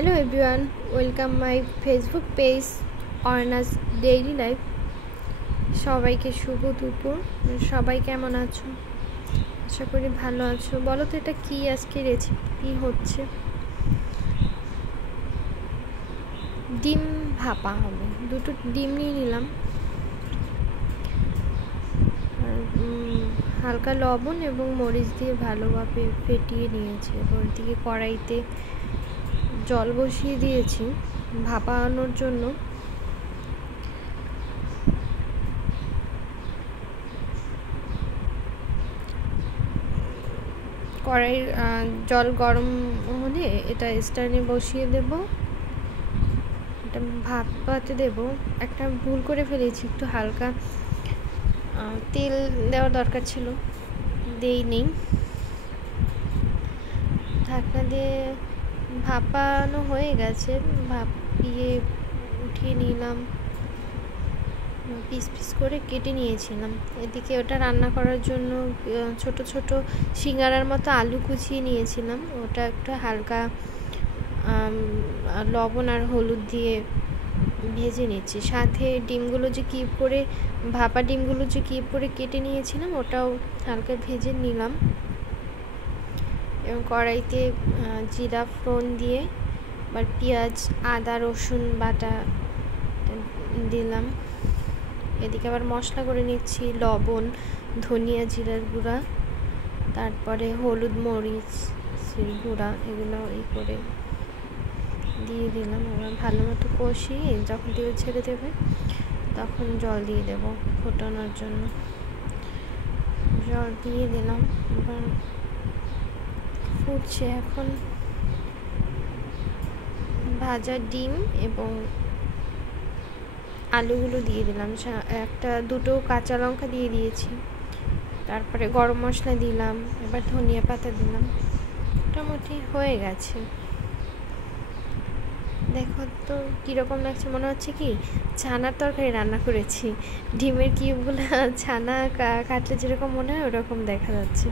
Hello everyone, welcome my Facebook page Arna's daily life. সবাইকে শুভ দুপুর। সবাই কেমন আছো? আশা করি ভালো আছো। বলো তো এটা কি আজকে রেসিপি হচ্ছে? ডিম ভাপা হবে। দুটো ডিম নিয়ে নিলাম, আর হালকা লবণ এবং মরিচ দিয়ে ভালোভাবে ফেটিয়ে নিয়েছি। এবার দিকে কড়াইতে জল বসিয়ে দিয়েছি ভাপানোর জন্য। কড়াইয়ের জল গরম হলে এটা স্ট্যান্ডে বসিয়ে দেব। এটা ভাপাতে দেব। একটা ভুল করে ফেলেছি, একটু হালকা তেল দেওয়ার দরকার ছিল, দেইনি। ঢাকনা দিয়ে ভাপানো হয়ে গেছে। ভাপিয়ে উঠিয়ে নিলাম, পিস পিস করে কেটে নিয়েছিলাম। এদিকে ওটা রান্না করার জন্য ছোট ছোট সিঙ্গারার মতো আলু কুচিয়ে নিয়েছিলাম। ওটা একটু হালকা লবণ আর হলুদ দিয়ে ভেজে নিচ্ছি। সাথে ডিমগুলো যে কিউব করে ভাপা ডিমগুলো যে কিউব করে কেটে নিয়েছিলাম ওটাও হালকা ভেজে নিলাম। এবং কড়াইতে জিরা ফোড়ন দিয়ে আবার পেঁয়াজ আদা রসুন বাটা দিলাম। এদিকে আবার মশলা করে নিচ্ছি, লবণ ধনিয়া জিরার গুঁড়া, তারপরে হলুদ মরিচ গুঁড়া, এগুলো করে দিয়ে দিলাম। এবার ভালো মতো কষিয়ে যখন তেল ছেড়ে দেবে তখন জল দিয়ে দেব ফোটানোর জন্য। জল দিয়ে দিলাম, এবার ফুটছে। এখন ভাজা ডিম এবং আলুগুলো দিয়ে দিলাম। দুটো কাঁচা লঙ্কা দিয়ে দিয়েছি, তারপরে গরম মশলা দিলাম, এবার ধনিয়া পাতা দিলাম। মোটামুটি হয়ে গেছে। দেখো তো কীরকম লাগছে, মনে হচ্ছে কি ছানার তরকারি রান্না করেছি। ডিমের কিউবগুলো ছানা কাটলে যেরকম মনে হয় ওরকম দেখা যাচ্ছে।